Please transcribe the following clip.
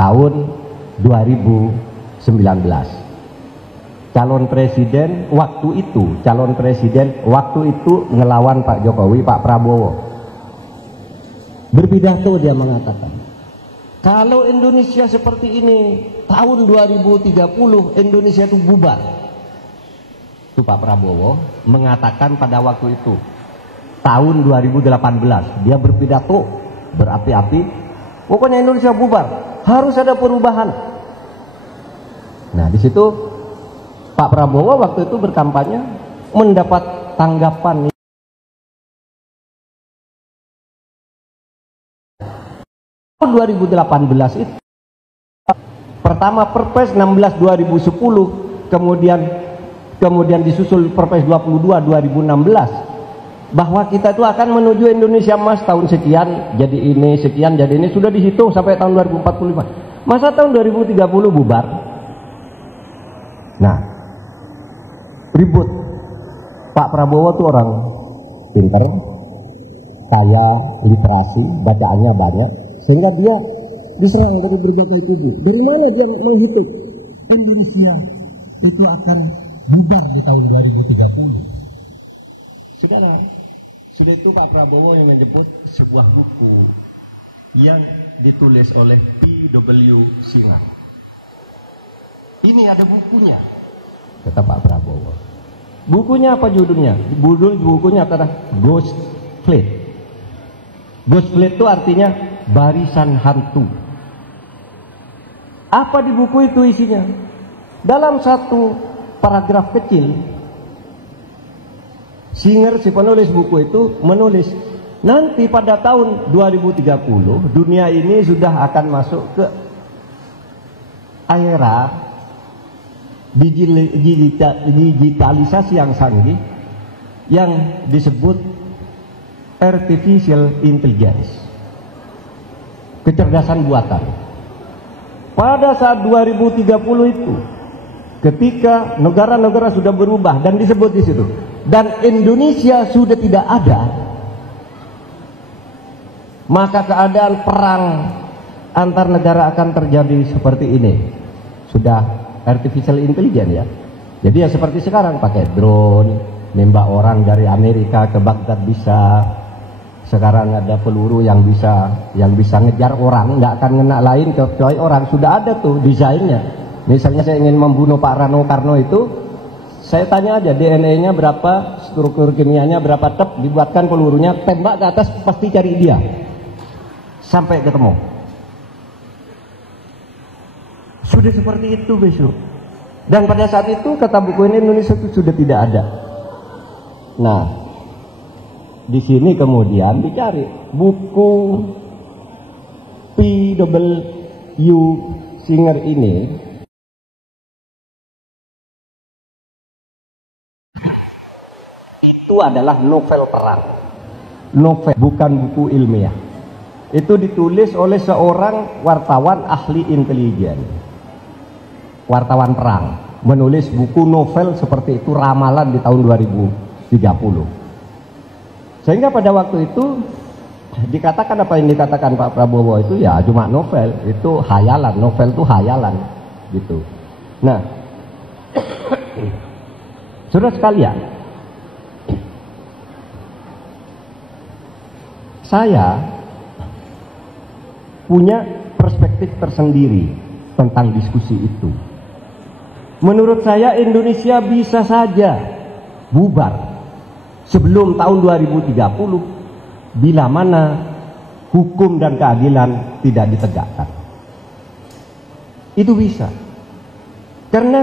tahun 2019. Calon presiden waktu itu ngelawan Pak Jokowi, Pak Prabowo. Berpidato dia mengatakan, kalau Indonesia seperti ini tahun 2030 Indonesia itu bubar. Itu Pak Prabowo mengatakan pada waktu itu tahun 2018 dia berpidato berapi-api, pokoknya Indonesia bubar, harus ada perubahan. Nah, di situ Pak Prabowo waktu itu berkampanye mendapat tanggapan 2018 itu. Pertama Perpres 16 2010, kemudian disusul Perpres 22 2016 bahwa kita itu akan menuju Indonesia Emas tahun sekian, jadi ini sekian, jadi ini sudah dihitung sampai tahun 2045. Masa tahun 2030 bubar? Nah, ribut. Pak Prabowo tuh orang pinter, kaya, literasi, bacaannya banyak, sehingga dia diserang dari berbagai kubu. Dari mana dia menghitung Indonesia itu akan bubar di tahun 2030? Sudah itu Pak Prabowo yang menyebut sebuah buku yang ditulis oleh P.W. Singer. Ini ada bukunya, kata Pak Prabowo. Bukunya apa judulnya? Bukunya adalah Ghost Fleet. Ghost Fleet itu artinya barisan hantu. Apa di buku itu isinya? Dalam satu paragraf kecil, Singer, si penulis buku itu, menulis nanti pada tahun 2030 dunia ini sudah akan masuk ke era digitalisasi yang canggih yang disebut artificial intelligence, kecerdasan buatan. Pada saat 2030 itu, ketika negara-negara sudah berubah dan disebut di situ, dan Indonesia sudah tidak ada, maka keadaan perang antar negara akan terjadi seperti ini. Sudah artificial intelligence ya. Jadi ya seperti sekarang pakai drone, nembak orang dari Amerika ke Baghdad bisa. Sekarang ada peluru yang bisa ngejar orang, nggak akan kena lain kecuali orang. Sudah ada tuh desainnya. Misalnya saya ingin membunuh Pak Rano Karno itu, saya tanya aja DNA-nya berapa, struktur kimianya berapa, dibuatkan pelurunya, tembak ke atas pasti cari dia sampai ketemu. Sudah seperti itu besok. Dan pada saat itu kata buku ini Indonesia itu sudah tidak ada. Nah, di sini kemudian dicari buku P.W. Singer ini. Itu adalah novel perang. Novel, bukan buku ilmiah. Itu ditulis oleh seorang wartawan ahli intelijen. Wartawan perang. Menulis buku novel seperti itu, ramalan di tahun 2030. Sehingga pada waktu itu dikatakan apa yang dikatakan Pak Prabowo itu ya cuma novel. Itu hayalan, novel itu hayalan gitu. Nah, saudara sekalian, saya punya perspektif tersendiri tentang diskusi itu. Menurut saya Indonesia bisa saja bubar sebelum tahun 2030 bila mana hukum dan keadilan tidak ditegakkan. Itu bisa. Karena